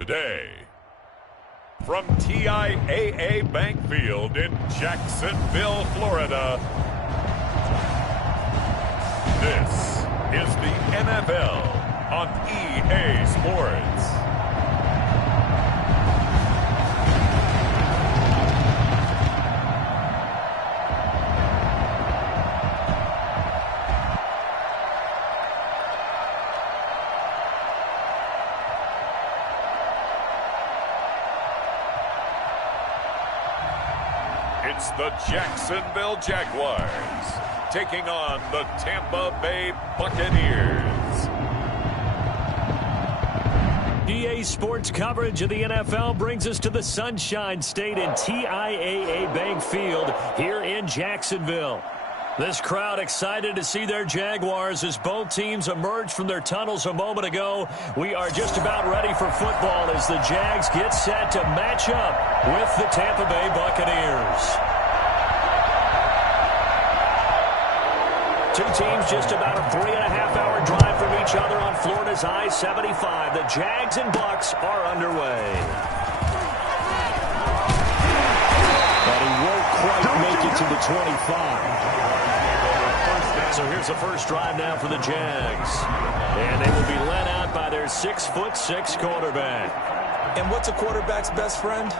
Today, from TIAA Bank Field in Jacksonville, Florida, this is the NFL on EA Sports. It's the Jacksonville Jaguars taking on the Tampa Bay Buccaneers. EA Sports coverage of the NFL brings us to the Sunshine State in TIAA Bank Field here in Jacksonville. This crowd excited to see their Jaguars as both teams emerged from their tunnels a moment ago. We are just about ready for football as the Jags get set to match up with the Tampa Bay Buccaneers. Two teams just about a 3.5-hour drive from each other on Florida's I-75. The Jags and Bucs are underway. But he won't quite make it to the 25. So here's the first drive now for the Jags. And they will be led out by their 6'6" quarterback. And what's a quarterback's best friend?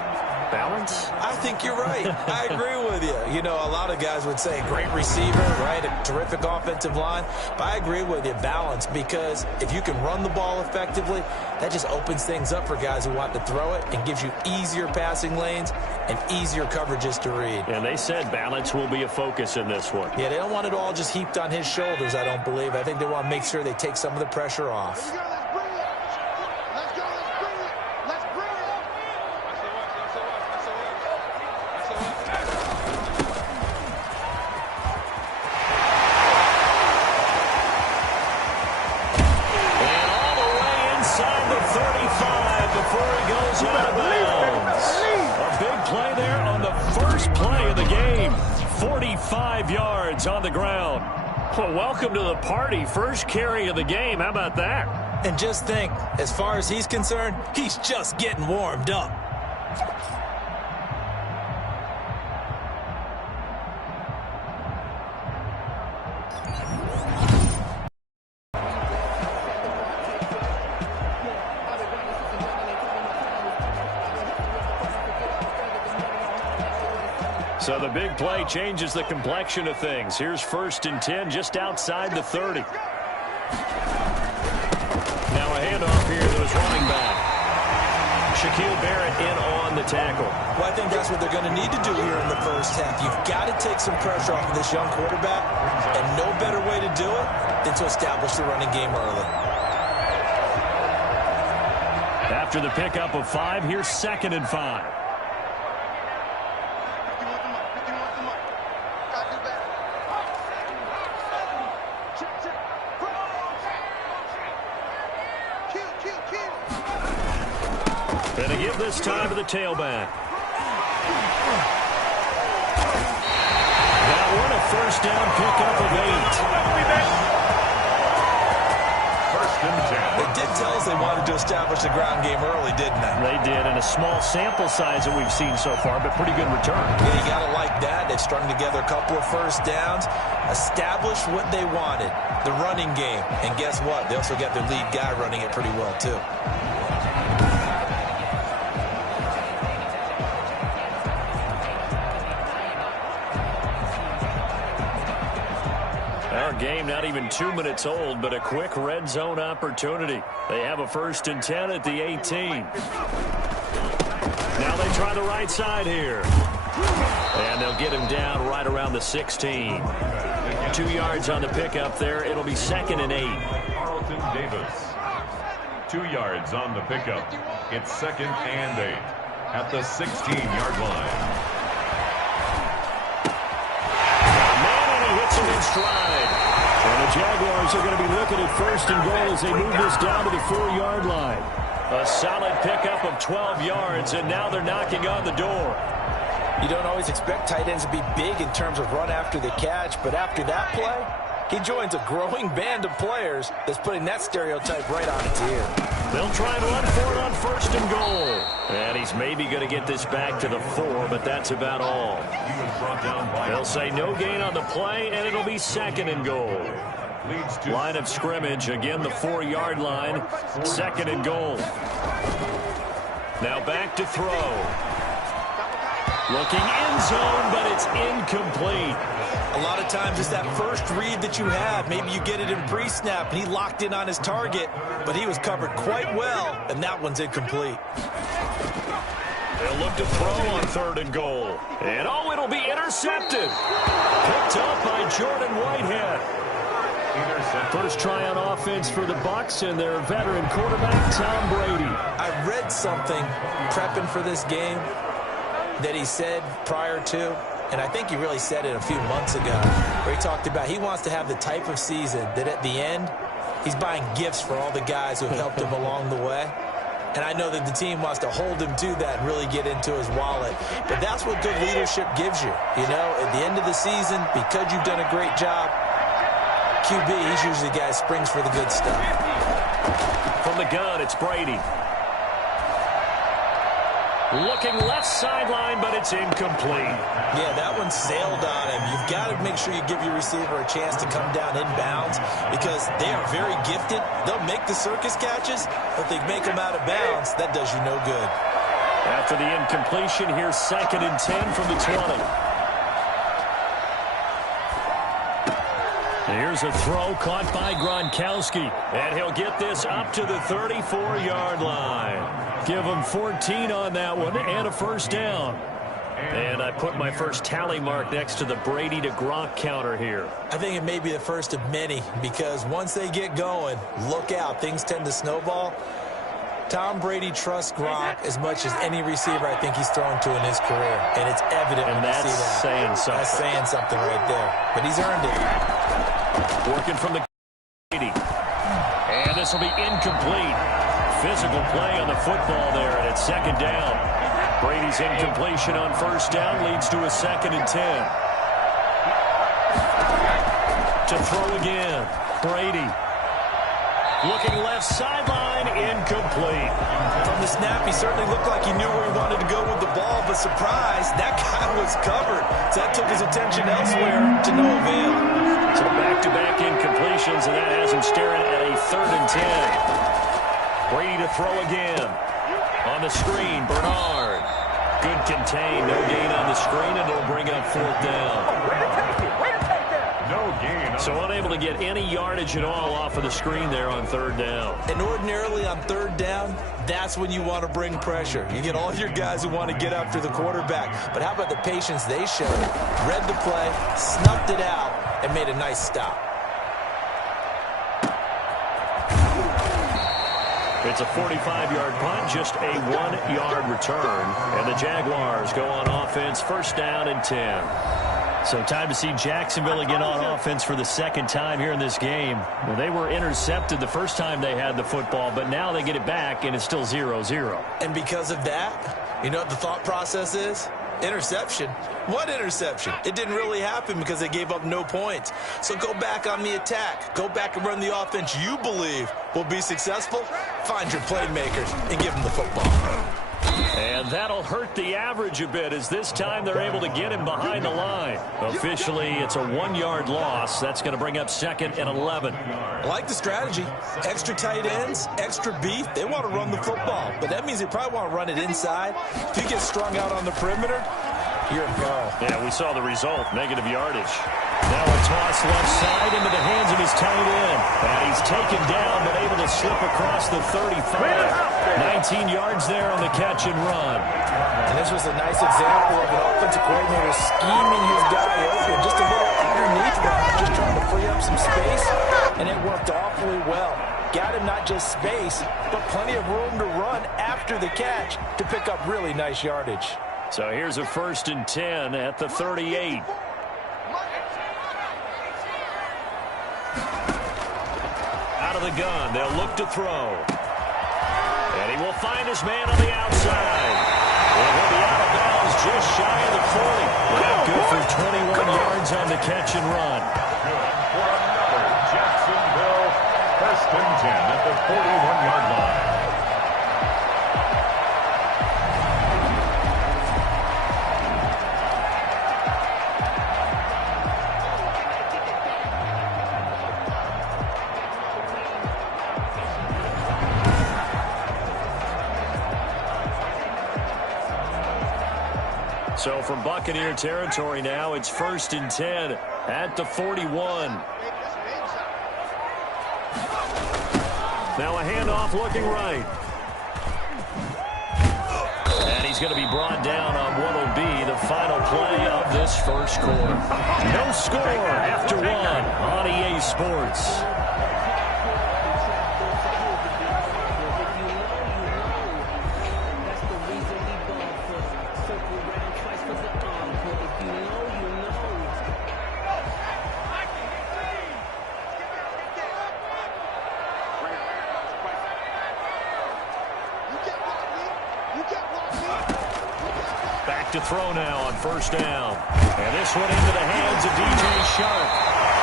Balance? I think you're right. I agree with you. You know, a lot of guys would say great receiver, right? A terrific offensive line. But I agree with you, balance, because if you can run the ball effectively, that just opens things up for guys who want to throw it and gives you easier passing lanes and easier coverages to read. And they said balance will be a focus in this one. Yeah, they don't want it all just heaped on his shoulders, I don't believe. I think they want to make sure they take some of the pressure off. On the ground. Well, welcome to the party. First carry of the game. How about that? And just think, as far as he's concerned, he's just getting warmed up. So the big play changes the complexion of things. Here's 1st and 10 just outside the 30. Now a handoff here to his running back. Shaquille Barrett in on the tackle. Well, I think that's what they're going to need to do here in the first half. You've got to take some pressure off of this young quarterback, and no better way to do it than to establish the running game early. After the pickup of 5, here's 2nd and 5. And to give this time to the tailback. That one a first down pickup of 8. 1st and 10. They did tell us they wanted to establish the ground game early, didn't they? They did, in a small sample size that we've seen so far, but pretty good return. Yeah, you got to like that. They've strung together a couple of first downs, established what they wanted, the running game. And guess what? They also got their lead guy running it pretty well, too. Our game not even 2 minutes old, but a quick red zone opportunity. They have a 1st and 10 at the 18. Now they try the right side here. And they'll get him down right around the 16. 2 yards on the pickup there. It'll be 2nd and 8. Carlton Davis. 2 yards on the pickup. It's 2nd and 8 at the 16-yard line. Man, he hits him in stride. And the Jaguars are going to be looking at 1st and goal as they move this down to the 4-yard line. A solid pickup of 12 yards, and now they're knocking on the door. You don't always expect tight ends to be big in terms of run after the catch, but after that play, He joins a growing band of players that's putting that stereotype right on its ear. They'll try and run for it on 1st and goal. And he's maybe going to get this back to the 4, but that's about all. They'll say no gain on the play, and it'll be 2nd and goal. Line of scrimmage, again the 4-yard line, 2nd and goal. Now back to throw. Looking end zone, but it's incomplete. A lot of times it's that first read that you have. Maybe you get it in pre-snap, and he locked in on his target, but he was covered quite well, and that one's incomplete. They'll look to throw on 3rd and goal. And, oh, it'll be intercepted. Picked up by Jordan Whitehead. First try on offense for the Bucs and their veteran quarterback, Tom Brady. I read something prepping for this game that he said prior to, and I think he really said it a few months ago, where he talked about he wants to have the type of season that at the end, he's buying gifts for all the guys who have helped him along the way. And I know that the team wants to hold him to that and really get into his wallet. But that's what good leadership gives you. You know, at the end of the season, because you've done a great job, QB, he's usually the guy who springs for the good stuff. From the gun, it's Brady. Looking left sideline, but it's incomplete. Yeah, that one sailed on him. You've got to make sure you give your receiver a chance to come down inbounds because they are very gifted. They'll make the circus catches, but they make them out of bounds. That does you no good. After the incompletion, here's 2nd and 10 from the 20. Here's a throw caught by Gronkowski, and he'll get this up to the 34-yard line. Give him 14 on that one and a 1st down. And I put my first tally mark next to the Brady to Gronk counter here. I think it may be the first of many because once they get going, look out. Things tend to snowball. Tom Brady trusts Gronk as much as any receiver I think he's thrown to in his career. And it's evident when you see that. And that's saying something. That's saying something right there. But he's earned it. Working from the Brady. And this will be incomplete. Physical play on the football there, and it's 2nd down. Brady's incompletion on 1st down leads to a 2nd and 10. To throw again. Brady. Looking left sideline, incomplete. From the snap, he certainly looked like he knew where he wanted to go with the ball, but surprise, that guy was covered. So that took his attention elsewhere to no avail. So back-to-back incompletions, and that has him staring at a 3rd and 10. Brady to throw again. On the screen, Bernard. Good contain. No gain on the screen, and it'll bring up 4th down. No gain. So unable to get any yardage at all off of the screen there on 3rd down. And ordinarily on 3rd down, that's when you want to bring pressure. You get all your guys who want to get after the quarterback. But how about the patience they showed? Read the play, snuffed it out, and made a nice stop. It's a 45-yard punt, just a 1-yard return. And the Jaguars go on offense, 1st down and 10. So time to see Jacksonville again on offense for the 2nd time here in this game. Well, they were intercepted the first time they had the football, but now they get it back, and it's still 0-0. And because of that, you know what the thought process is? Interception. What interception? It didn't really happen because they gave up no points. So go back on the attack. Go back and run the offense you believe will be successful. Find your playmakers and give them the football. And that'll hurt the average a bit as this time they're able to get him behind the line. Officially, it's a 1-yard loss. That's going to bring up 2nd and 11. I like the strategy. Extra tight ends, extra beef. They want to run the football, but that means they probably want to run it inside. If you get strung out on the perimeter, you're in peril. Yeah, we saw the result, negative yardage. Now a toss left side into the hands of his tight end. And he's taken down, but able to slip across the 35. 19 yards there on the catch and run. And this was a nice example of an offensive coordinator scheming his guy open. Just a little underneath route, just trying to free up some space. And it worked awfully well. Got him not just space, but plenty of room to run after the catch to pick up really nice yardage. So here's a 1st and 10 at the 38. Out of the gun, they'll look to throw. And he will find his man on the outside. And he'll be out of bounds just shy of the 40. Not good for 21 yards on the catch and run. So from Buccaneer territory now, it's 1st and 10 at the 41. Now a handoff looking right. And he's going to be brought down on what will be the final play of this first quarter. No score after one on EA Sports. To throw now on 1st down. And this one into the hands of DJ Shark.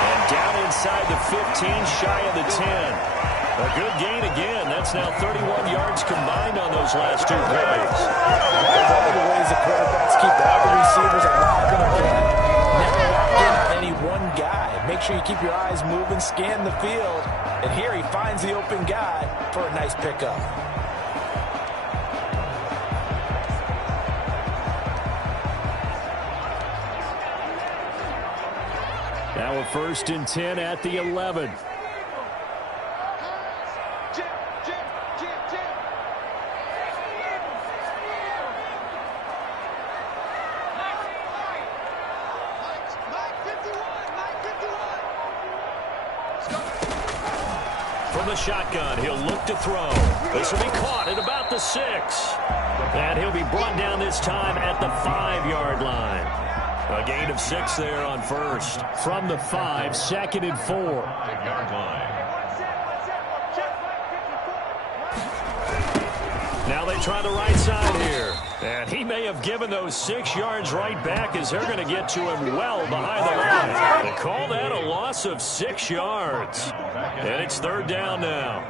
And down inside the 15, shy of the 10. A good gain again. That's now 31 yards combined on those last 2 plays. One of the ways the quarterbacks keep all the receivers are not going to play. Never lock in on any one guy. Make sure you keep your eyes moving, scan the field. And here he finds the open guy for a nice pickup. Now a 1st and 10 at the 11. From the shotgun, he'll look to throw. This will be caught at about the 6. And he'll be brought down this time at the 5-yard line. A gain of 6 there on 1st. From the 5, 2nd and 4. 5-yard line. Now they try the right side here. And he may have given those 6 yards right back as they're going to get to him well behind the line. They call that a loss of 6 yards. And it's 3rd down now.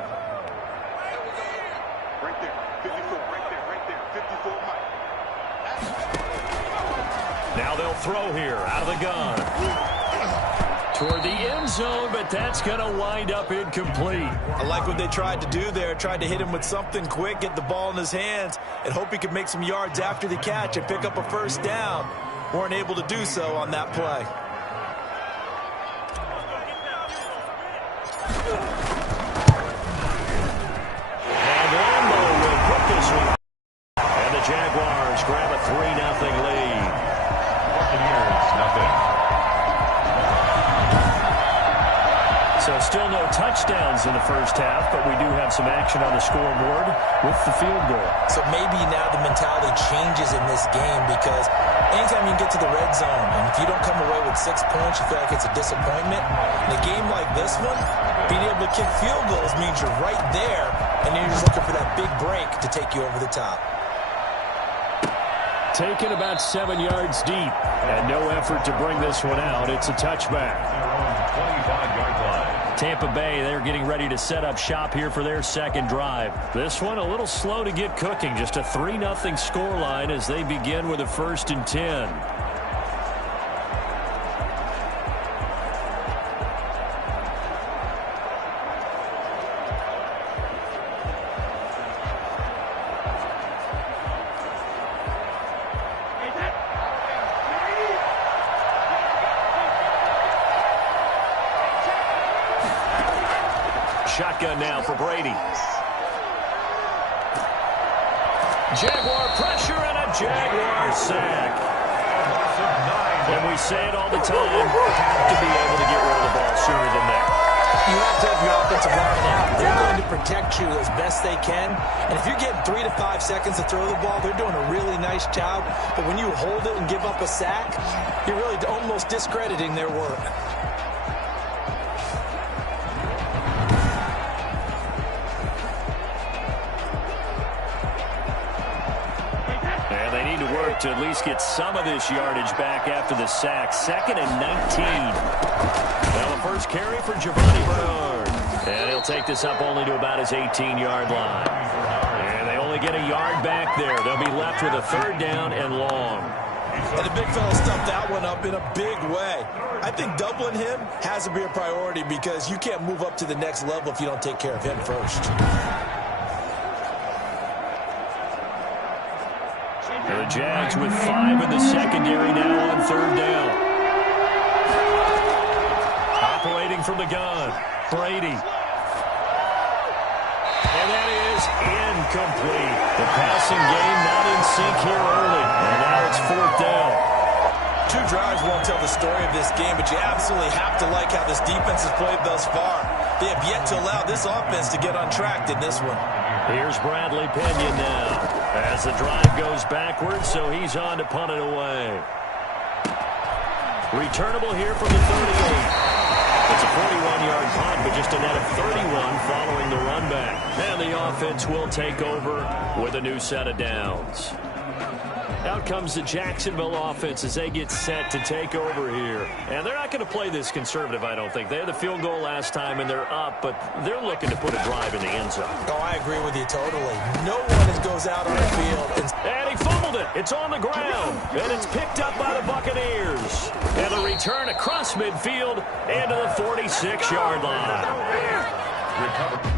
Right there, 54, right there, 54, Mike. Now they'll throw here out of the gun. Toward the end zone, but that's going to wind up incomplete. I like what they tried to do there. Tried to hit him with something quick, get the ball in his hands, and hope he could make some yards after the catch and pick up a 1st down. Weren't able to do so on that play. And Lambo will put this one. And the Jaguars grab a 3-0 lead. Buccaneers, nothing. So still no touchdowns in the first half, but we do have some action on the scoreboard with the field goal. So Maybe now the mentality changes in this game because anytime you get to the red zone and if you don't come away with 6 points, you feel like it's a disappointment. In a game like this one, being able to kick field goals means you're right there and you're just looking for that big break to take you over the top. Taken about 7 yards deep and no effort to bring this one out. It's a touchback. 25-yard line. Tampa Bay, they're getting ready to set up shop here for their second drive. This one a little slow to get cooking. Just a 3-0 scoreline as they begin with a 1st and 10. Shotgun now for Brady. Jaguar pressure and a Jaguar sack. And we say it all the time, have to be able to get rid of the ball sooner than that. You have to have your offensive line out. They're going to protect you as best they can. And if you're getting 3 to 5 seconds to throw the ball, they're doing a really nice job. But when you hold it and give up a sack, you're really almost discrediting their work. To at least get some of this yardage back after the sack. 2nd and 19. Now the first carry for Giovanni Bernard. And he'll take this up only to about his 18-yard line. And they only get a yard back there. They'll be left with a 3rd down and long. And the big fella stuffed that one up in a big way. I think doubling him has to be a priority because you can't move up to the next level if you don't take care of him first. The Jags with 5 in the secondary now on third down. Operating from the gun, Brady. And that is incomplete. The passing game not in sync here early. And now it's fourth down. 2 drives won't tell the story of this game, but you absolutely have to like how this defense has played thus far. They have yet to allow this offense to get on track in this one. Here's Bradley Pinion now as the drive goes backwards, so he's on to punt it away. Returnable here from the 38. It's a 41-yard punt, but just a net of 31 following the run back. And the offense will take over with a new set of downs. Out comes the Jacksonville offense as they get set to take over here. And they're not going to play this conservative, I don't think. They had the field goal last time, and they're up, but they're looking to put a drive in the end zone. Oh, I agree with you totally. No one goes out on the field. And he fumbled it. It's on the ground. And it's picked up by the Buccaneers. And the return across midfield into the 46-yard line. Recover.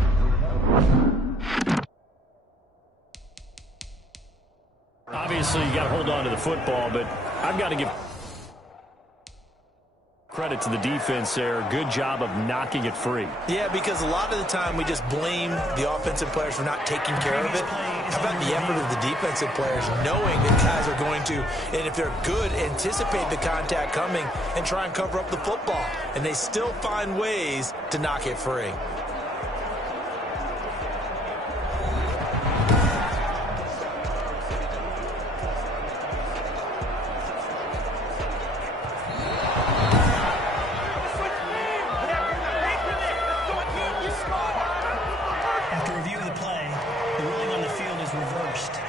Obviously, you got to hold on to the football, but I've got to give credit to the defense there. Good job of knocking it free. Yeah, because a lot of the time we just blame the offensive players for not taking care of it. How about the effort of the defensive players knowing that guys are going to, and if they're good, anticipate the contact coming and try and cover up the football. And they still find ways to knock it free.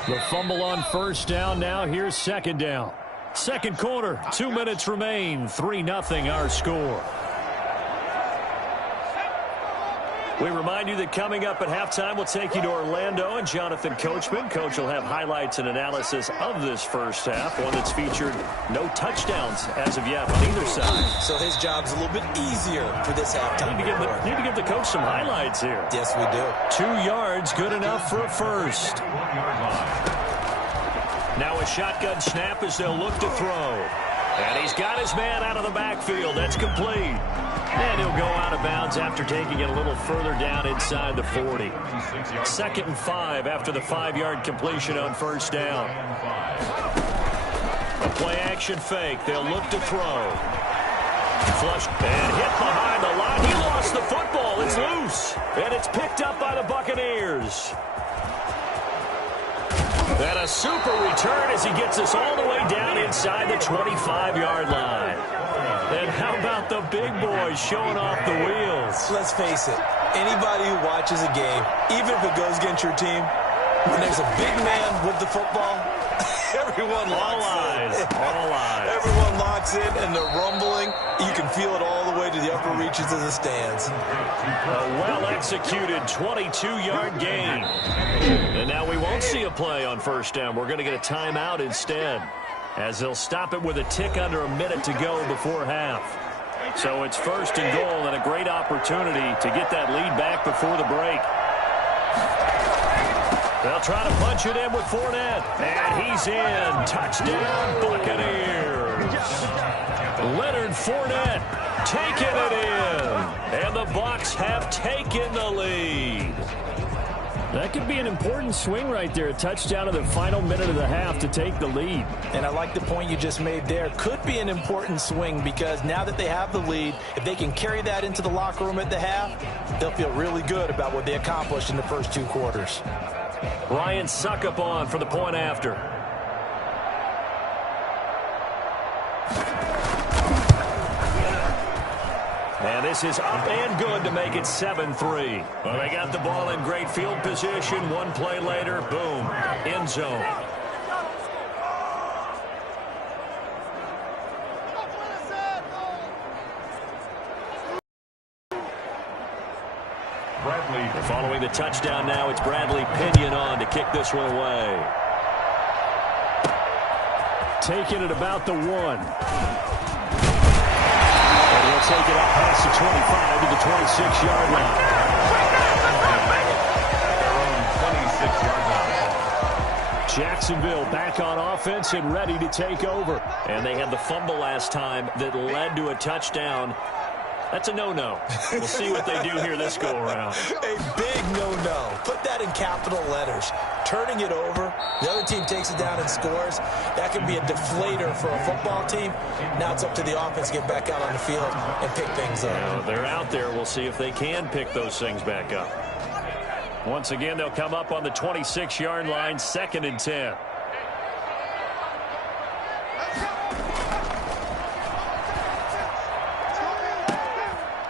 The fumble on first down. Now here's second down. Second quarter, 2 minutes remain. 3-0 our score. We remind you that coming up at halftime, we'll take you to Orlando and Jonathan Coachman. Coach will have highlights and analysis of this first half, one that's featured no touchdowns as of yet on either side. So his job's a little bit easier for this halftime. Need to give the coach some highlights here. Yes, we do. 2 yards, good enough for a first. Now a shotgun snap as they'll look to throw. And he's got his man out of the backfield. That's complete. And he'll go out of bounds after taking it a little further down inside the 40. 2nd and 5 after the 5-yard completion on first down. A play-action fake. They'll look to throw. Flush and hit behind the line. He lost the football. It's loose. And it's picked up by the Buccaneers. And a super return as he gets us all the way down inside the 25-yard line. And how about the big boys showing off the wheels? Let's face it, anybody who watches a game, even if it goes against your team, when there's a big man with the football, everyone locks in. All eyes. Everyone locks in, and they're rumbling. You can feel it all the way to the upper reaches of the stands. A well-executed 22-yard gain. And now we won't see a play on first down. We're going to get a timeout instead, as they'll stop it with a tick under a minute to go before half. So it's 1st and goal, and a great opportunity to get that lead back before the break. They'll try to punch it in with Fournette. And he's in. Touchdown, Buccaneers. Leonard Fournette taking it in. And the Bucs have taken the lead. That could be an important swing right there. A touchdown in the final minute of the half to take the lead. And I like the point you just made there. Could be an important swing because now that they have the lead, if they can carry that into the locker room at the half, they'll feel really good about what they accomplished in the first 2 quarters. Ryan Suckup on for the point after. And this is up and good to make it 7-3. Well, they got the ball in great field position. 1 play later, boom, end zone. Bradley. Following the touchdown now, it's Bradley Pinion on to kick this one away. Taking it about the 1. And he'll take it up past the 25 to the 26-yard line. Their own 26-yard line. Jacksonville back on offense and ready to take over. And they had the fumble last time that led to a touchdown. That's a no-no. We'll see what they do here this go-around. A big no-no. Put that in capital letters. Turning it over, the other team takes it down and scores. That can be a deflator for a football team. Now it's up to the offense to get back out on the field and pick things up. Now, they're out there. We'll see if they can pick those things back up. Once again, they'll come up on the 26-yard line, 2nd and 10.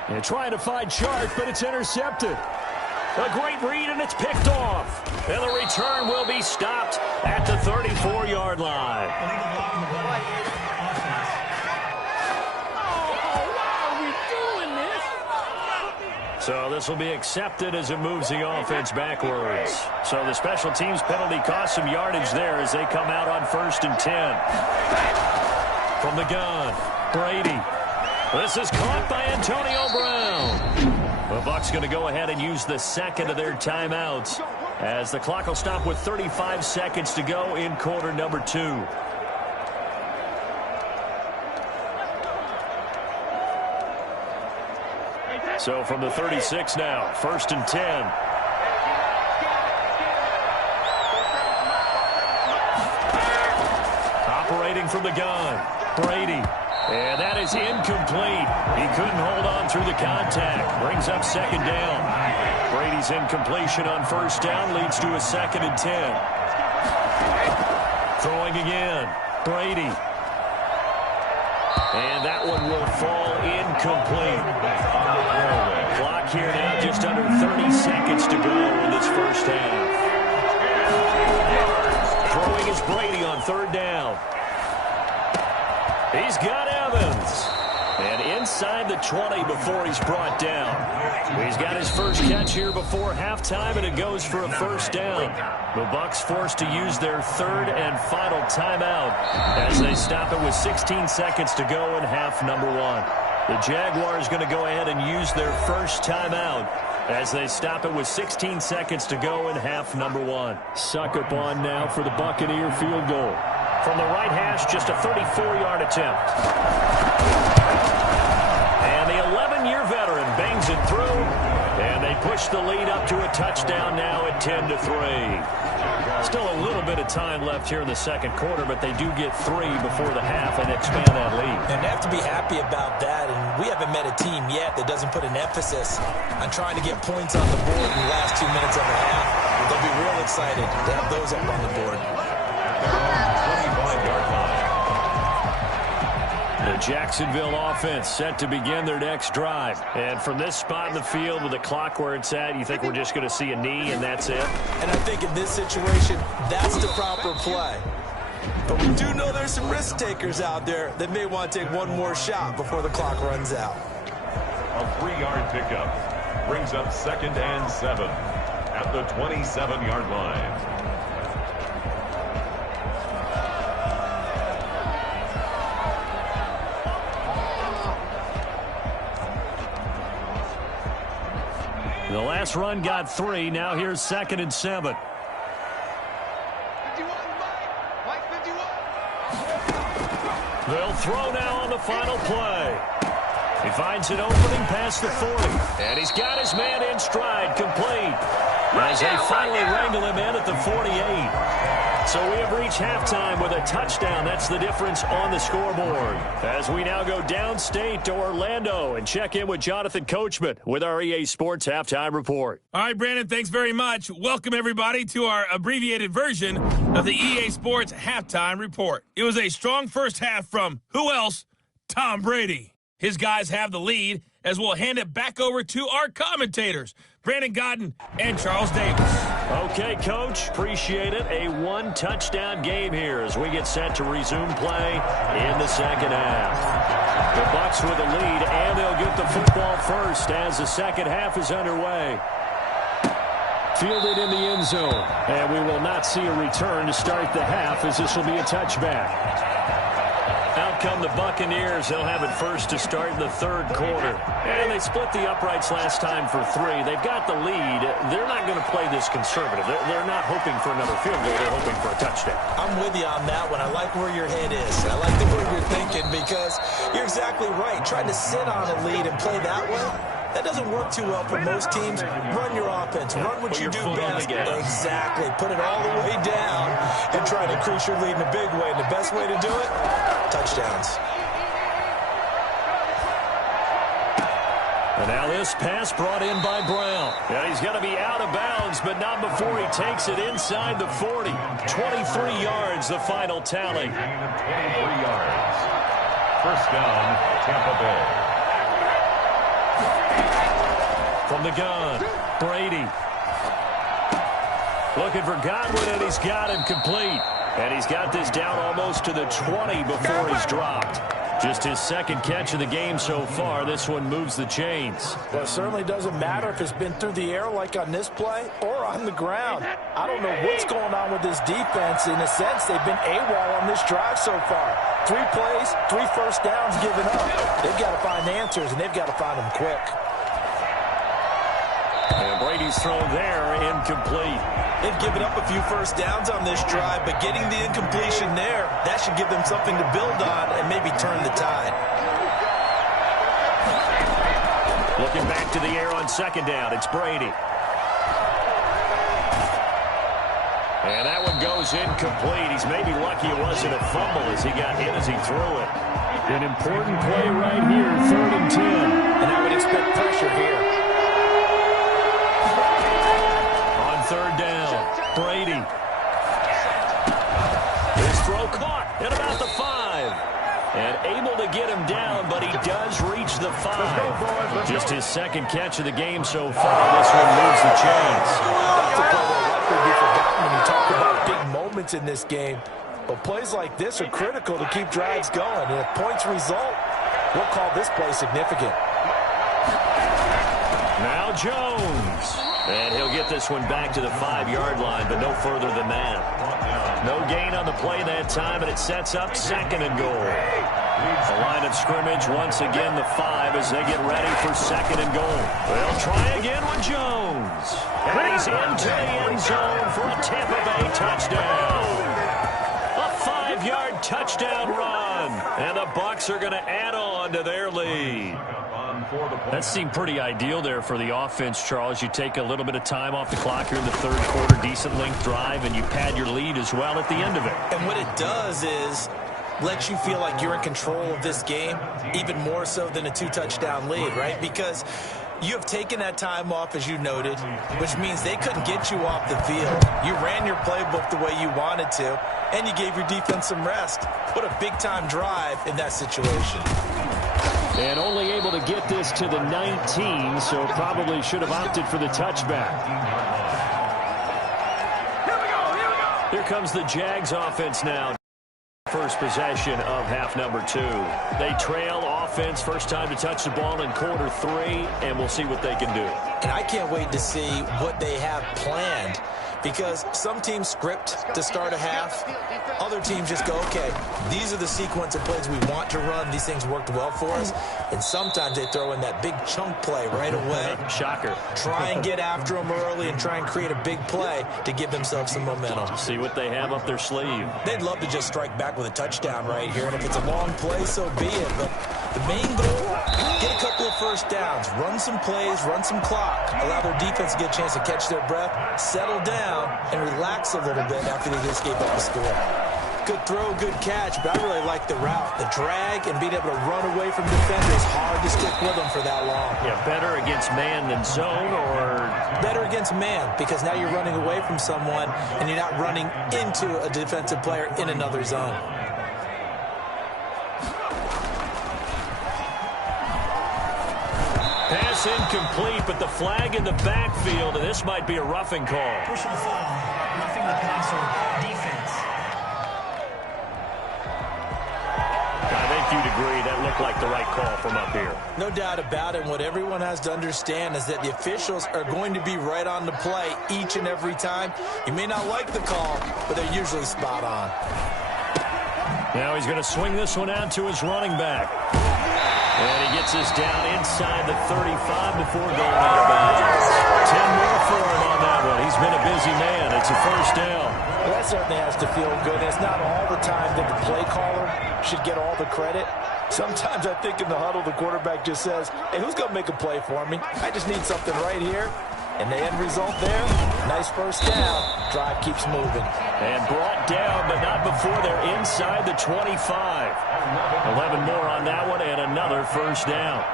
And trying to find Sharp, but it's intercepted. A great read, and it's picked off. And the return will be stopped at the 34-yard line. So this will be accepted as it moves the offense backwards. So the special teams penalty cost some yardage there as they come out on 1st and 10. From the gun, Brady. This is caught by Antonio Brown. The Bucs going to go ahead and use the second of their timeouts as the clock will stop with 35 seconds to go in quarter number 2. So from the 36 now, 1st and 10. Operating from the gun, Brady. And that is incomplete. He couldn't hold on through the contact. Brings up 2nd down. Brady's incompletion on 1st down leads to a 2nd and 10. Throwing again, Brady. And that one will fall incomplete. Clock here now, just under 30 seconds to go in this first half. Throwing is Brady on 3rd down. He's got Evans. And inside the 20 before he's brought down. He's got his first catch here before halftime, and it goes for a 1st down. The Bucs forced to use their 3rd and final timeout as they stop it with 16 seconds to go in half number 1. The Jaguars going to go ahead and use their first timeout as they stop it with 16 seconds to go in half number 1. Suck up on now for the Buccaneer field goal. From the right hash, just a 34-yard attempt. And the 11-year veteran bangs it through, and they push the lead up to a touchdown now at 10-3. Still a little bit of time left here in the second quarter, but they do get 3 before the half and expand that lead. And they have to be happy about that, and we haven't met a team yet that doesn't put an emphasis on trying to get points on the board in the last 2 minutes of the half. They'll be real excited to have those up on the board. The Jacksonville offense set to begin their next drive. And from this spot in the field with the clock where it's at, you think we're just going to see a knee and that's it? And I think in this situation, that's the proper play. But we do know there's some risk takers out there that may want to take one more shot before the clock runs out. A 3-yard pickup brings up 2nd and 7 at the 27-yard line. The last run got 3. Now here's 2nd and 7. 51, Mike 51. They'll throw now on the final play. He finds an opening past the 40. And he's got his man in stride, complete. As they finally wrangle him in at the 48. So we have reached halftime with a touchdown. That's the difference on the scoreboard. As we now go downstate to Orlando and check in with Jonathan Coachman with our EA Sports Halftime Report. All right, Brandon, thanks very much. Welcome, everybody, to our abbreviated version of the EA Sports Halftime Report. It was a strong first half from, who else? Tom Brady. His guys have the lead as we'll hand it back over to our commentators, Brandon Godden and Charles Davis. Okay, Coach, appreciate it. A 1-touchdown game here as we get set to resume play in the second half. The Bucs with the lead, and they'll get the football first as the second half is underway. Fielded in the end zone, and we will not see a return to start the half as this will be a touchback. Out come the Buccaneers. They'll have it first to start in the third quarter. And they split the uprights last time for 3. They've got the lead. They're not going to play this conservative. They're not hoping for another field goal. They're hoping for a touchdown. I'm with you on that one. I like where your head is. I like the way you're thinking because you're exactly right. Trying to sit on a lead and play that way, that doesn't work too well for most teams. Run your offense. Run what you do best. Exactly. Put it all the way down and try to increase your lead in a big way. And the best way to do it, touchdowns. And now this pass brought in by Brown. Yeah, he's going to be out of bounds, but not before he takes it inside the 40. 23 yards, the final tally. 23 yards. First down, Tampa Bay. From the gun, Brady. Looking for Godwin, and he's got him complete. And he's got this down almost to the 20 before he's dropped. Just his second catch of the game so far. This one moves the chains. Well, it certainly doesn't matter if it's been through the air like on this play or on the ground. I don't know what's going on with this defense. In a sense, they've been AWOL on this drive so far. 3 plays, 3 first downs given up. They've got to find answers, and they've got to find them quick. And Brady's throw there, incomplete. They've given up a few first downs on this drive, but getting the incompletion there, that should give them something to build on and maybe turn the tide. Looking back to the air on second down, it's Brady. And that one goes incomplete. He's maybe lucky it wasn't a fumble as he got hit as he threw it. An important play right here, 3rd and 10. And I would expect pressure here. Third down, Brady. His throw caught at about the 5. And able to get him down, but he does reach the 5. Just his second catch of the game so far. This one moves the chains. That's a play that could be forgotten when you talk about big moments in this game. But plays like this are critical to keep drives going. And if points result, we'll call this play significant. Now Jones. And he'll get this one back to the 5-yard line, but no further than that. No gain on the play that time, and it sets up 2nd and goal. The line of scrimmage, once again, the 5 as they get ready for 2nd and goal. They'll try again with Jones. And he's into the end zone for a Tampa Bay touchdown. A 5-yard touchdown run. And the Bucs are going to add on to their lead. That seemed pretty ideal there for the offense, Charles. You take a little bit of time off the clock here in the third quarter, decent length drive, and you pad your lead as well at the end of it. And what it does is let you feel like you're in control of this game, even more so than a 2-touchdown lead, right? Because you have taken that time off, as you noted, which means they couldn't get you off the field. You ran your playbook the way you wanted to, and you gave your defense some rest. What a big-time drive in that situation. And only able to get this to the 19, so probably should have opted for the touchback. Here comes the Jags offense now. First possession of half number 2. They trail offense, first time to touch the ball in quarter 3, and we'll see what they can do. And I can't wait to see what they have planned, because some teams script to start a half. Other teams just go, okay, these are the sequence of plays we want to run. These things worked well for us. And sometimes they throw in that big chunk play right away. Shocker. Try and get after them early and try and create a big play to give themselves some momentum. See what they have up their sleeve. They'd love to just strike back with a touchdown right here. And if it's a long play, so be it. But the main goal, get a couple of first downs, run some plays, run some clock, allow their defense to get a chance to catch their breath, settle down, and relax a little bit after they just gave up a score. Good throw, good catch, but I really like the route. The drag and being able to run away from defenders, hard to stick with them for that long. Yeah, better against man than zone, or? Better against man, because now you're running away from someone and you're not running into a defensive player in another zone. Pass incomplete, but the flag in the backfield, and this might be a roughing call. Personal foul, roughing the passer, defense. I think you'd agree that looked like the right call from up here. No doubt about it. What everyone has to understand is that the officials are going to be right on the play each and every time. You may not like the call, but they're usually spot on. Now he's going to swing this one out to his running back. And he gets this down inside the 35 before going out of bounds. 10 more for him on that one. He's been a busy man. It's a first down. Well, that certainly has to feel good. It's not all the time that the play caller should get all the credit. Sometimes I think in the huddle, the quarterback just says, hey, who's going to make a play for me? I just need something right here. And the end result there, nice first down. Drive keeps moving. And brought down, but not before they're inside the 25. 11 more on that one and another first down.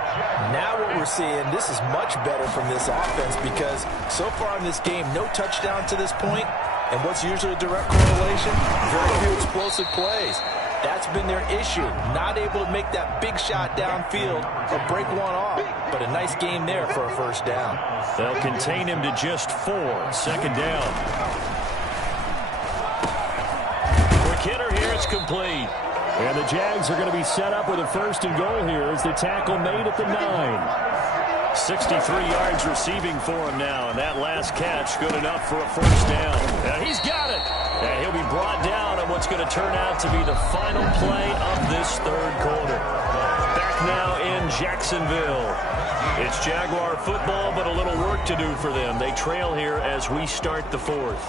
Now what we're seeing, this is much better from this offense because so far in this game, no touchdown to this point. And what's usually a direct correlation? Very few explosive plays. That's been their issue. Not able to make that big shot downfield or break one off. But a nice game there for a first down. They'll contain him to just 4. Second down. Quick hitter here. It's complete. And the Jags are going to be set up with a first and goal here as the tackle made at the 9. 63 yards receiving for him now, and that last catch good enough for a first down. And he's got it. And he'll be brought down on what's going to turn out to be the final play of this third quarter. Back now in Jacksonville. It's Jaguar football, but a little work to do for them. They trail here as we start the fourth.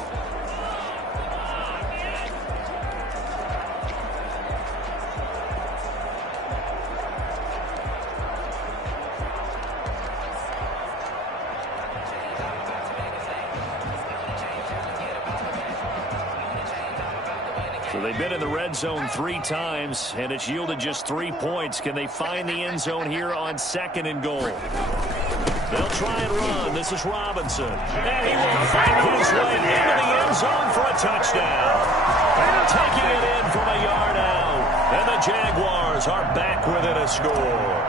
So they've been in the red zone 3 times, and it's yielded just 3 points. Can they find the end zone here on second and goal? They'll try and run. This is Robinson. And he will find his way into the end zone for a touchdown. And taking it in from a yard out. And the Jaguars are back within a score.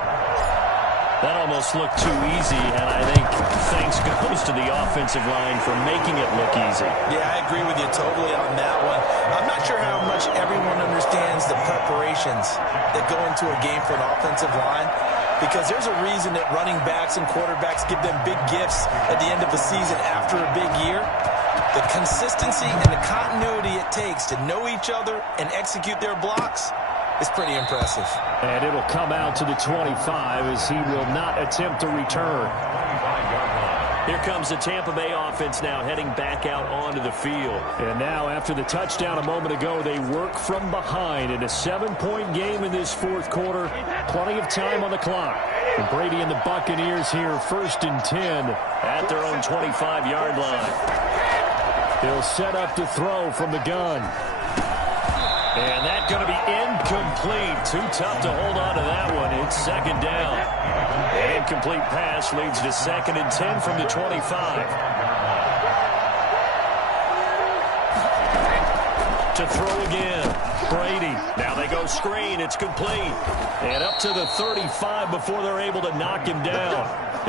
That almost looked too easy, and I think thanks goes to the offensive line for making it look easy. Yeah, I agree with you totally on that one. I'm not sure how much everyone understands the preparations that go into a game for an offensive line, because there's a reason that running backs and quarterbacks give them big gifts at the end of the season after a big year. The consistency and the continuity it takes to know each other and execute their blocks is pretty impressive. And it'll come out to the 25 as he will not attempt to return. Here comes the Tampa Bay offense now heading back out onto the field. And now after the touchdown a moment ago, they work from behind in a 7-point game in this fourth quarter. Plenty of time on the clock. And Brady and the Buccaneers here first and 10 at their own 25-yard line. They'll set up to throw from the gun. And that's going to be incomplete. Too tough to hold on to that one. It's second down. An incomplete pass leads to second and 10 from the 25. To throw again. Brady. Now they go screen. It's complete. And up to the 35 before they're able to knock him down.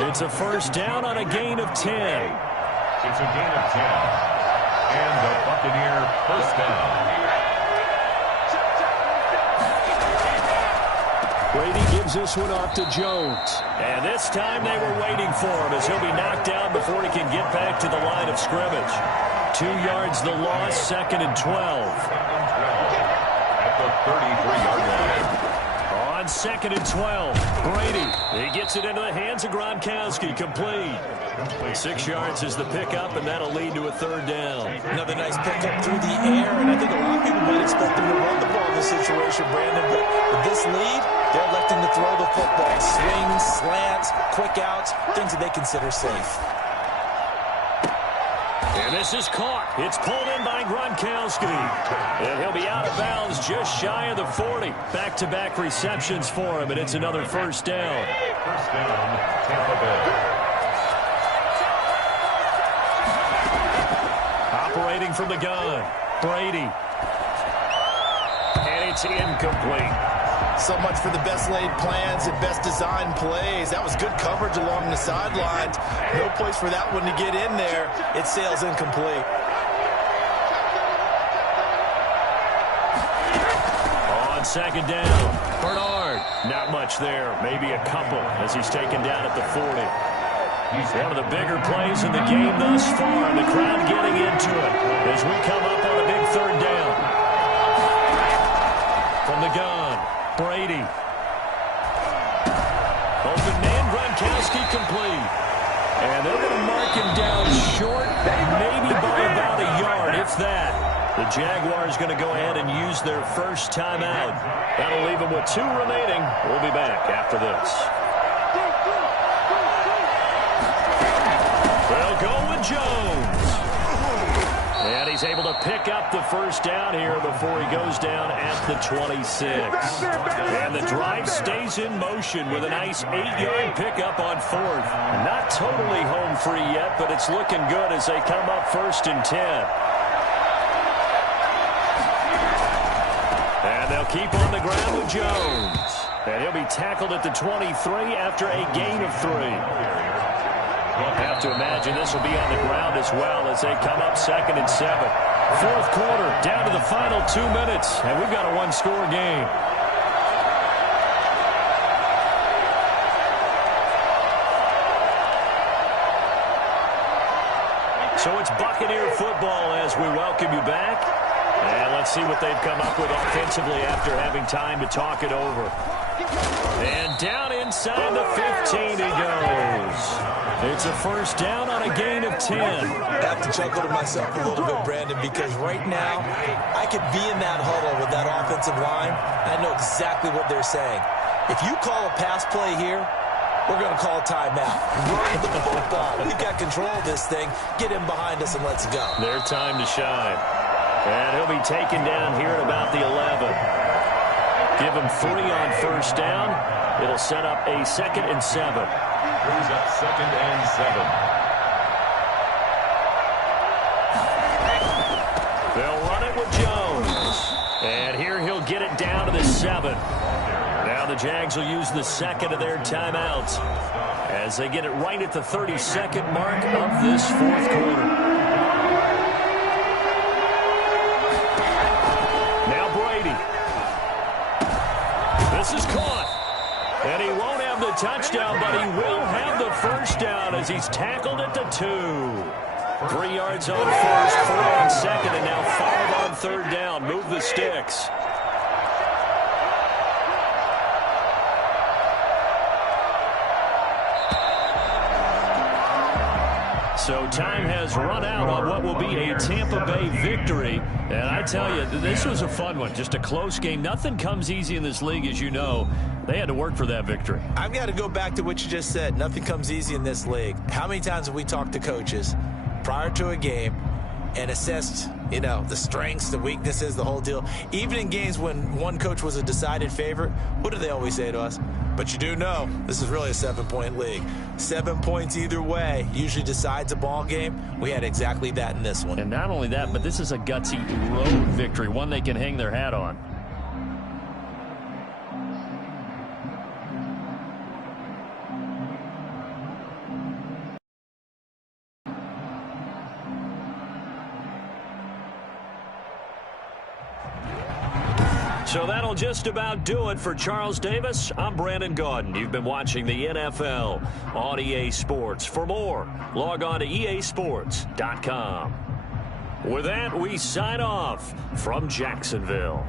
It's a first down on a gain of 10. It's a gain of 10. And the Buccaneer first down. Brady gives this one off to Jones. And this time they were waiting for him as he'll be knocked down before he can get back to the line of scrimmage. 2 yards the loss, second and 12. At the 33-yard line. On second and 12, Brady. He gets it into the hands of Gronkowski, complete. 6 yards is the pickup, and that'll lead to a third down. Another nice pickup through the air, and I think a lot of people might expect them to run the ball in this situation, Brandon, but with this lead, they're electing to throw the football. Swings, slants, quick outs, things that they consider safe. And this is caught. It's pulled in by Gronkowski. And he'll be out of bounds just shy of the 40. Back-to-back receptions for him, and it's another first down. First down, Tampa Bay. Operating from the gun, Brady. And it's incomplete. So much for the best laid plans and best designed plays. That was good coverage along the sidelines. No place for that one to get in there. It sails incomplete. On second down, Bernard. Not much there. Maybe a couple as he's taken down at the 40. He's one of the bigger plays in the game thus far. The crowd getting into it as we come up on a big third down. From the gun, Brady. Open man, Gronkowski complete. And they're going to mark him down short, maybe by about a yard, if that. The Jaguars going to go ahead and use their first timeout. That'll leave them with 2 remaining. We'll be back after this. They'll go with Jones. And he's able to pick up the first down here before he goes down at the 26. And the drive stays in motion with a nice 8-yard pickup on 4th. Not totally home free yet, but it's looking good as they come up 1st and 10. And they'll keep on the ground with Jones. And he'll be tackled at the 23 after a gain of 3. Have to imagine this will be on the ground as well as they come up 2nd and 7. 4th quarter, down to the final 2 minutes, and we've got a 1-score game. So it's Buccaneer football as we welcome you back. And let's see what they've come up with offensively after having time to talk it over. And down inside the 15 he goes. It's a first down on a gain of 10. I have to chuckle to myself a little bit, Brandon, because right now I could be in that huddle with that offensive line. I know exactly what they're saying. If you call a pass play here, we're going to call a timeout. Run the football. We've got control of this thing. Get him behind us and let's go. Their time to shine. And he'll be taken down here at about the 11. Give him 3 on first down. It'll set up a 2nd and 7. Brings up 2nd and 7. They'll run it with Jones. And here he'll get it down to the 7. Now the Jags will use the 2nd of their timeouts as they get it right at the 32nd mark of this 4th quarter. Now Brady. This is caught. And he won't have the touchdown, but he will have the first down as he's tackled at the 2. 3 yards on first, 4 on second, and now 5 on third down. Move the sticks. So time has run out on what will be a Tampa Bay victory. And I tell you, this was a fun one. Just a close game. Nothing comes easy in this league, as you know. They had to work for that victory. I've got to go back to what you just said. Nothing comes easy in this league. How many times have we talked to coaches prior to a game and assessed, you know, the strengths, the weaknesses, the whole deal? Even in games when one coach was a decided favorite, what do they always say to us? But you do know this is really a 7-point league. 7 points either way usually decides a ball game. We had exactly that in this one. And not only that, but this is a gutsy road victory, one they can hang their hat on. So that'll just about do it for Charles Davis. I'm Brandon Gaudin. You've been watching the NFL on EA Sports. For more, log on to easports.com. With that, we sign off from Jacksonville.